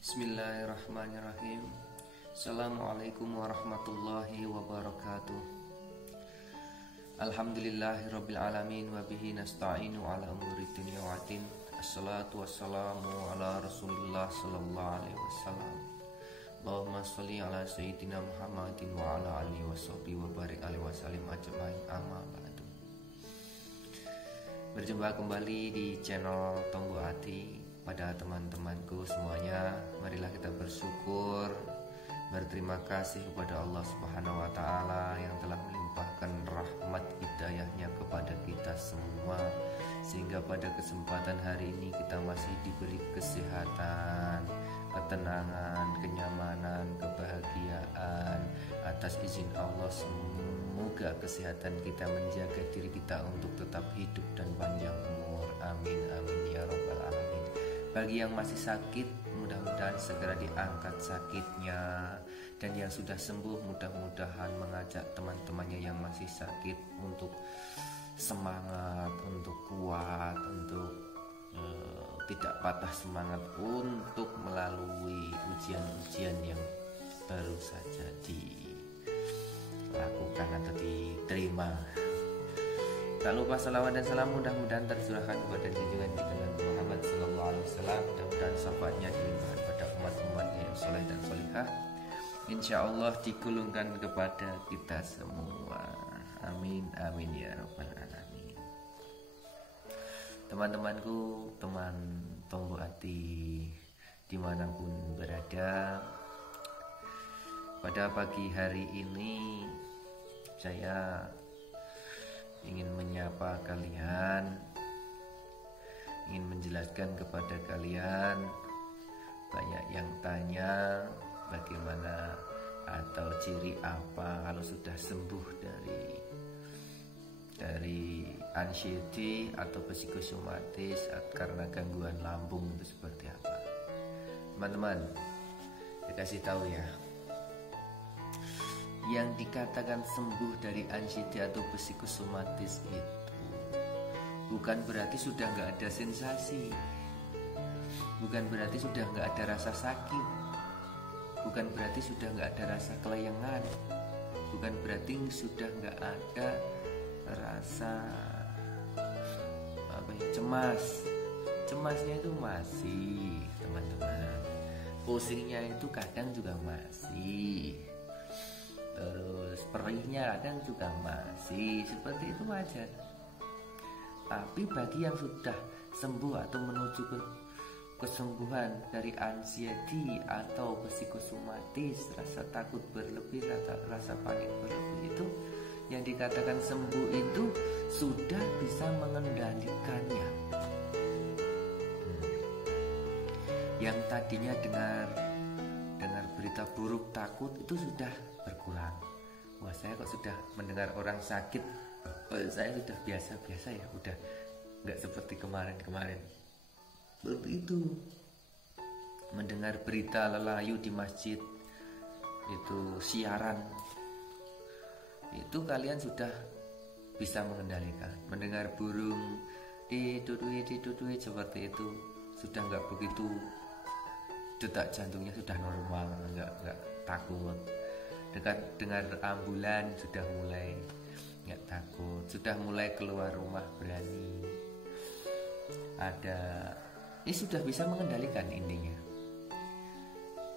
Bismillahirrahmanirrahim. Assalamualaikum warahmatullahi wabarakatuh. Alhamdulillahirabbil alamin wa bihi nasta'inu ala umuri dunya waddin. Assalatu wassalamu ala Rasulillah sallallahu alaihi wasallam. Allahumma sholli ala sayyidina Muhammadin wa ala alihi washabihi wa barik alaihi wasallim ajmain. Amma ba'du. Berjumpa kembali di channel Tonggo Hati. Pada teman-temanku semuanya, marilah kita bersyukur, berterima kasih kepada Allah Subhanahu wa taala yang telah melimpahkan rahmat hidayahnya kepada kita semua, sehingga pada kesempatan hari ini kita masih diberi kesehatan, ketenangan, kenyamanan, kebahagiaan. Atas izin Allah, semoga kesehatan kita menjaga diri kita untuk tetap hidup dan panjang umur. Amin amin ya rabbal alamin. Bagi yang masih sakit, mudah-mudahan segera diangkat sakitnya, dan yang sudah sembuh mudah-mudahan mengajak teman-temannya yang masih sakit untuk semangat, untuk kuat, untuk tidak patah semangat untuk melalui ujian-ujian yang baru saja dilakukan atau diterima. Tak lupa salawat dan salam mudah-mudahan tercurahkan kepada junjungan kita Nabi Muhammad sallallahu alaihi wasallam, mudah-mudahan syafaatnya dilimpahkan kepada umat-umatnya yang soleh dan solihah, insya Allah digulungkan kepada kita semua. Amin amin ya rabbal alamin. Teman-temanku, teman Tonggo Hati dimanapun berada, pada pagi hari ini saya ingin menyapa kalian, ingin menjelaskan kepada kalian. Banyak yang tanya bagaimana atau ciri apa kalau sudah sembuh dari anxiety atau psikosomatis karena gangguan lambung itu seperti apa. Teman-teman, saya kasih tahu ya, yang dikatakan sembuh dari anxiety atau psikosomatis itu bukan berarti sudah nggak ada sensasi, bukan berarti sudah nggak ada rasa sakit, bukan berarti sudah nggak ada rasa kelayangan, bukan berarti sudah nggak ada rasa cemas. Cemasnya itu masih, teman-teman. Pusingnya itu kadang juga masih. Terus perihnya kadang juga masih, seperti itu wajar. Tapi bagi yang sudah sembuh atau menuju ke kesembuhan dari anxiety atau psikosomatis, rasa takut berlebih, rasa panik berlebih, itu yang dikatakan sembuh itu sudah bisa mengendalikannya. Yang tadinya dengar berita buruk, takut, itu sudah berkurang. Wah, saya kok sudah mendengar orang sakit, saya sudah biasa-biasa ya, udah nggak seperti kemarin-kemarin. Begitu mendengar berita lelayu di masjid, itu siaran, itu kalian sudah bisa mengendalikan. Mendengar burung didudui seperti itu, sudah nggak begitu, detak jantungnya sudah normal, nggak takut. Dengar ambulan sudah mulai nggak takut, sudah mulai keluar rumah berani. Ini sudah bisa mengendalikan intinya.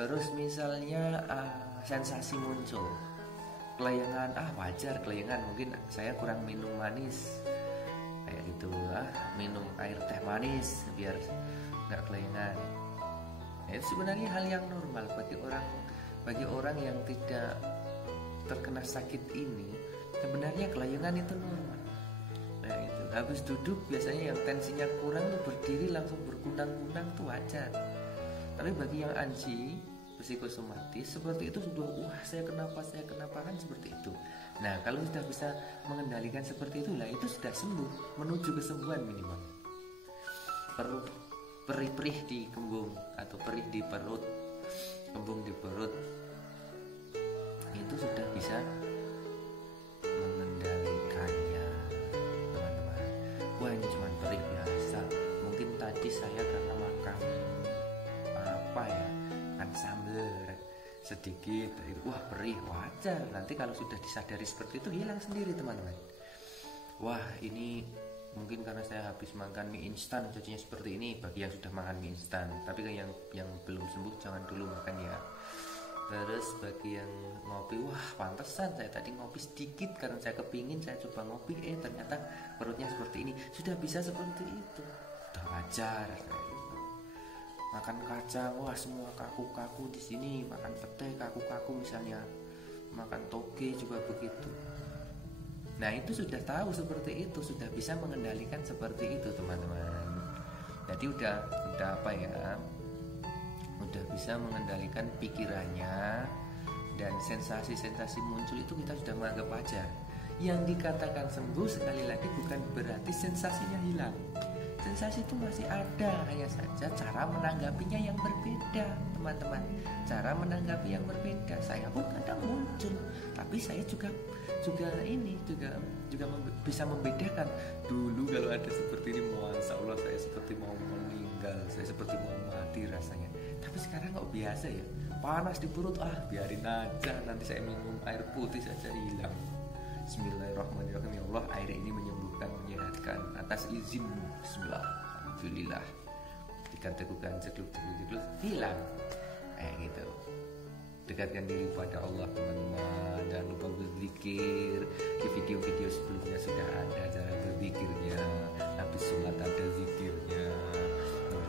Terus misalnya sensasi muncul, kelayangan, wajar kelayangan, mungkin saya kurang minum manis kayak gitu, minum air teh manis biar nggak kelayangan. Itu sebenarnya hal yang normal bagi orang yang tidak terkena sakit ini. Sebenarnya kelayangan itu normal. Nah, itu habis duduk biasanya yang tensinya kurang tuh berdiri langsung berkunang-kunang tuh wajar. Tapi bagi yang ansi, psikosomatis seperti itu sudah, saya kenapa kan seperti itu. Nah, kalau sudah bisa mengendalikan seperti itulah, itu sudah sembuh, menuju kesembuhan minimal. Perih-perih di kembung atau perih di perut, kembung di perut, itu sudah bisa mengendalikannya, teman-teman. Wah, ini cuma perih biasa, mungkin tadi saya karena makan apa ya, sedikit itu wah perih, wajar. Nanti kalau sudah disadari seperti itu hilang sendiri teman-teman. Wah ini mungkin karena saya habis makan mie instan jadinya seperti ini. Bagi yang sudah makan mie instan, tapi yang belum sembuh jangan dulu makan ya. Terus bagi yang ngopi, wah pantesan saya tadi ngopi sedikit karena saya kepingin, saya coba ngopi, ternyata perutnya seperti ini. Sudah bisa seperti itu, udah wajar. Makan kacang, wah semua kaku-kaku di sini. Makan pete kaku-kaku misalnya, makan toge juga begitu. Nah itu sudah tahu seperti itu, sudah bisa mengendalikan seperti itu teman-teman. Jadi udah apa ya? Udah bisa mengendalikan pikirannya, dan sensasi-sensasi muncul itu kita sudah menganggap wajar. Yang dikatakan sembuh sekali lagi bukan berarti sensasinya hilang. Sensasi itu masih ada, hanya saja cara menanggapinya yang berbeda teman-teman. Cara menanggapi yang berbeda. Saya pun kadang muncul, tapi saya juga bisa membedakan. Dulu kalau ada seperti ini, masya Allah saya seperti mau meninggal, saya seperti mau mati rasanya. Tapi sekarang kok biasa ya, panas di perut, biarin aja, nanti saya minum air putih saja hilang. Bismillahirrahmanirrahim. Ya Allah, air ini menyembuhkan, menyehatkan atas izinmu. Bismillah, alhamdulillah. Dikatakan cekluk hilang. Gitu. Dekatkan diri pada Allah teman-teman. Jangan lupa berzikir. Di video-video sebelumnya sudah ada cara berzikirnya. Habis sholat ada zikirnya,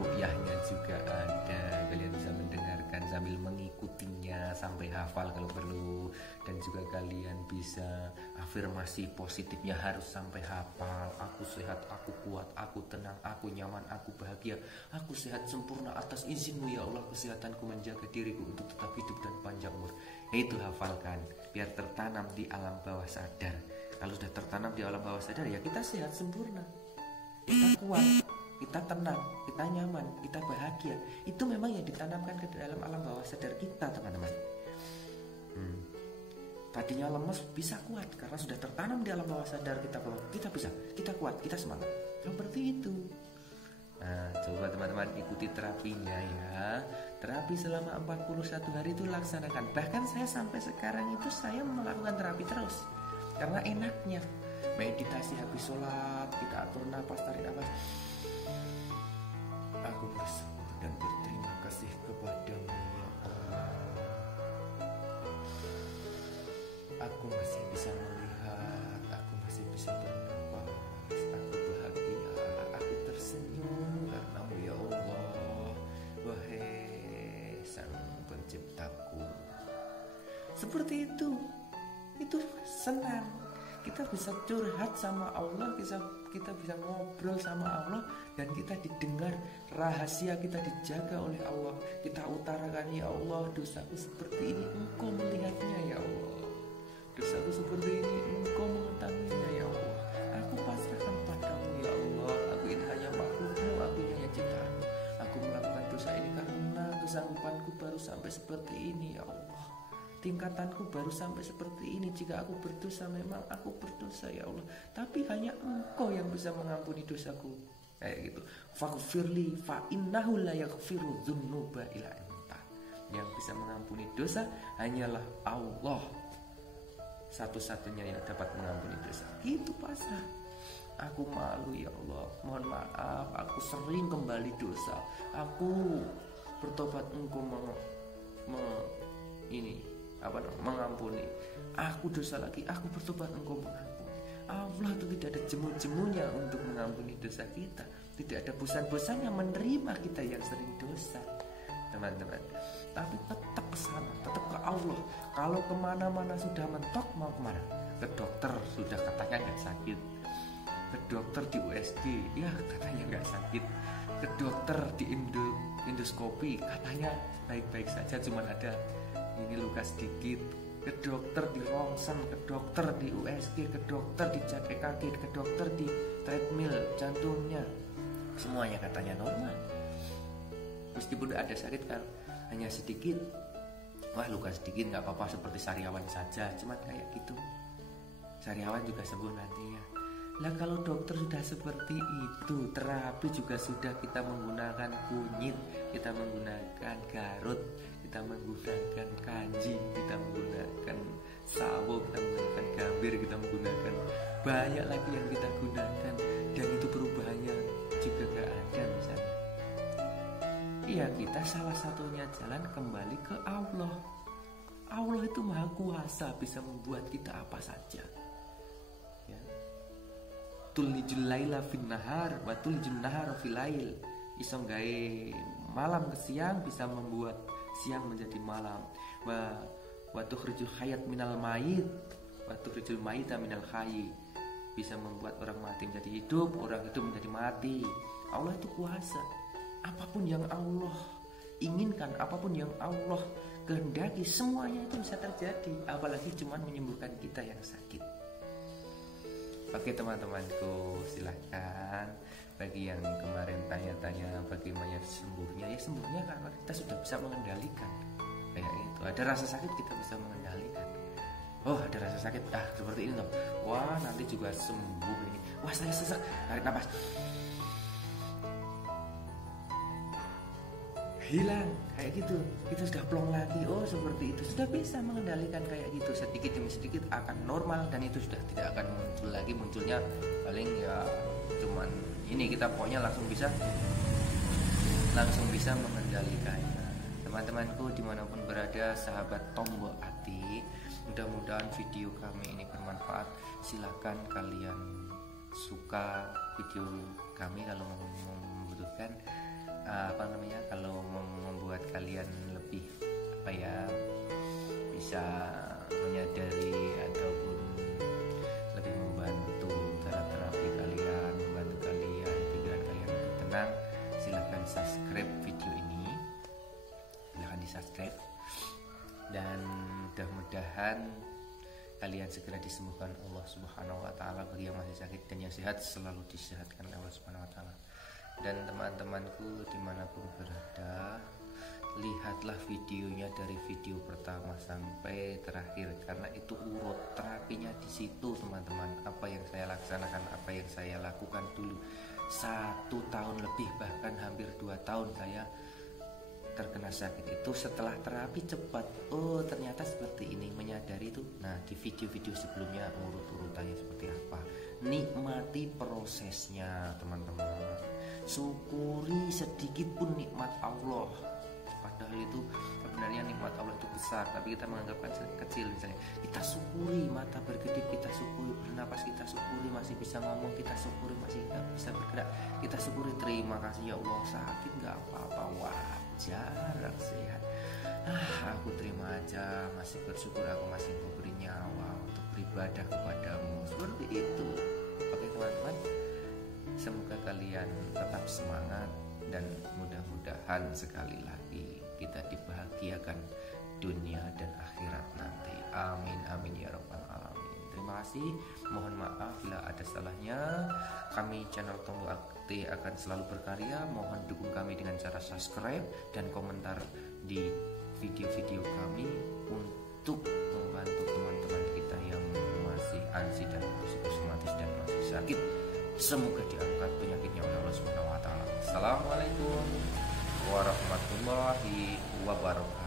ruqyahnya juga ada. Kalian bisa mendengarkan sambil mengikutinya sampai hafal kalau perlu. Dan juga kalian bisa afirmasi positifnya harus sampai hafal. Aku sehat, aku kuat, aku tenang, aku nyaman, aku bahagia, aku sehat sempurna atas izinmu ya Allah. Kesehatanku menjaga diriku untuk tetap hidup dan panjang umur. Itu hafalkan biar tertanam di alam bawah sadar. Kalau sudah tertanam di alam bawah sadar, ya kita sehat sempurna, kita kuat, kita tenang, kita nyaman, kita bahagia. Itu memang yang ditanamkan ke dalam alam bawah sadar kita teman-teman. Tadinya lemes bisa kuat karena sudah tertanam di alam bawah sadar kita bahwa kita bisa, kita kuat, kita semangat. Seperti itu. Nah, coba teman-teman ikuti terapinya ya. Terapi selama 41 hari itu laksanakan. Bahkan saya sampai sekarang itu saya melakukan terapi terus. Karena enaknya meditasi habis sholat, kita atur napas, tarik napas. Aku bersyukur dan berterima kasih kepadamu ya Allah. Aku masih bisa melihat, aku masih bisa bernapas, aku bahagia, aku tersenyum karenamu ya Allah. Wahai Sang Penciptaku. Seperti itu senang. Kita bisa curhat sama Allah, kita bisa ngobrol sama Allah, dan kita didengar, rahasia kita dijaga oleh Allah. Kita utarakan, ya Allah, dosaku seperti ini, Engkau melihatnya ya Allah. Dosaku seperti ini, Engkau mengetahuinya ya Allah. Aku pasrahkan padamu ya Allah. Aku ini hanya makhlukmu, aku ini hanya ciptaanmu. Aku melakukan dosa ini karena kesanggupanku baru sampai seperti ini ya Allah. Tingkatanku baru sampai seperti ini. Jika aku berdosa, memang aku berdosa ya Allah, tapi hanya Engkau yang bisa mengampuni dosaku. Kayak gitu. Faghfirli fa innahu la yaghfiru dzunuba illa anta. Yang bisa mengampuni dosa hanyalah Allah. Satu-satunya yang dapat mengampuni dosa. Itu pasrah. Aku malu ya Allah, mohon maaf, aku sering kembali dosa. Aku bertobat, Engkau mengampuni. Aku dosa lagi, aku bertobat, Engkau mengampuni. Allah itu tidak ada jemu-jemunya untuk mengampuni dosa kita. Tidak ada bosan-bosannya menerima kita yang sering dosa, teman-teman. Tapi tetap ke sana, tetap ke Allah. Kalau kemana-mana sudah mentok, mau kemana? Ke dokter, sudah katanya nggak sakit. Ke dokter di USG, ya katanya nggak sakit. Ke dokter di endoskopi, katanya baik-baik saja, cuma ada ini luka sedikit. Ke dokter di rongsen, ke dokter di USG, ke dokter di cek EKG, ke dokter di treadmill jantungnya, semuanya katanya normal. Meskipun ada sakit kan hanya sedikit, wah luka sedikit nggak apa-apa, seperti sariawan saja, cuma kayak gitu. Sariawan juga sembuh nantinya. Lah kalau dokter sudah seperti itu, terapi juga sudah kita menggunakan kunyit, kita menggunakan garut, kita menggunakan kanji, kita menggunakan sawo, kita menggunakan gambir, kita menggunakan banyak lagi yang kita gunakan, dan itu perubahannya juga gak ada misalnya. Iya, kita salah satunya jalan kembali ke Allah. Allah itu maha kuasa, bisa membuat kita apa saja. Ya. Tulijul laila fin nahar wa tulijul nahara fil lail. Iso gawe malam ke siang, bisa membuat siang menjadi malam. Wa tukhrijul hayat minal mayit wa tukhrijul mayita minal hayy. Bisa membuat orang mati menjadi hidup, orang hidup menjadi mati. Allah itu kuasa. Apapun yang Allah inginkan, apapun yang Allah kehendaki, semuanya itu bisa terjadi. Apalagi cuma menyembuhkan kita yang sakit. Oke teman-temanku, silahkan. Bagi yang kemarin tanya-tanya bagaimana sembuhnya, ya sembuhnya karena kita sudah bisa mengendalikan. Kayak itu, ada rasa sakit kita bisa mengendalikan. Oh, ada rasa sakit, seperti ini loh. Wah, nanti juga sembuh ini. Wah, saya sesak, tarik nafas, hilang, kayak gitu. Kita sudah plong lagi. Oh, seperti itu, sudah bisa mengendalikan kayak gitu. Sedikit demi sedikit akan normal, dan itu sudah tidak akan muncul lagi. Munculnya paling ya cuman ini, kita pokoknya langsung bisa mengendalikannya. Teman-temanku dimanapun berada, sahabat Tombo Ati, mudah-mudahan video kami ini bermanfaat. Silahkan kalian suka video kami kalau membutuhkan kalau membuat kalian lebih bisa menyadari ataupun lebih membantu cara terapi kalian, membantu kalian pikiran kalian lebih tenang. Silahkan subscribe video ini, silahkan di subscribe, dan mudah-mudahan kalian segera disembuhkan Allah Subhanahu wa taala. Bagi yang masih sakit dan yang sehat, selalu disehatkan Allah Subhanahu wa taala. Dan teman-temanku dimanapun berada, lihatlah videonya dari video pertama sampai terakhir, karena itu urut terapinya di situ teman-teman. Apa yang saya laksanakan, apa yang saya lakukan dulu 1 tahun lebih, bahkan hampir 2 tahun saya terkena sakit itu. Setelah terapi cepat, oh ternyata seperti ini, menyadari itu. Nah, di video-video sebelumnya urut-urutannya seperti apa. Nikmati prosesnya teman-teman, syukuri sedikit pun nikmat Allah. Padahal itu sebenarnya nikmat Allah itu besar, tapi kita menganggapkan kecil. Misalnya kita syukuri mata berkedip, kita syukuri bernapas, kita syukuri masih bisa ngomong, kita syukuri masih bisa bergerak, kita syukuri terima kasih ya Allah, sakit nggak apa-apa, wajar, sehat, aku terima aja, masih bersyukur aku masih diberi nyawa untuk beribadah kepadamu. Seperti itu. Oke teman-teman, semoga kalian tetap semangat, dan mudah-mudahan sekali lagi kita dibahagiakan dunia dan akhirat nanti. Amin amin ya rabbal alamin. Terima kasih. Mohon maaf bila ada salahnya. Kami channel Tombo Ati akan selalu berkarya. Mohon dukung kami dengan cara subscribe dan komentar di video-video kami untuk membantu teman-teman kita yang masih ansi dan psikosomatis dan masih sakit. Semoga diangkat penyakitnya oleh Allah Subhanahu wa taala. Assalamualaikum warahmatullahi wabarakatuh.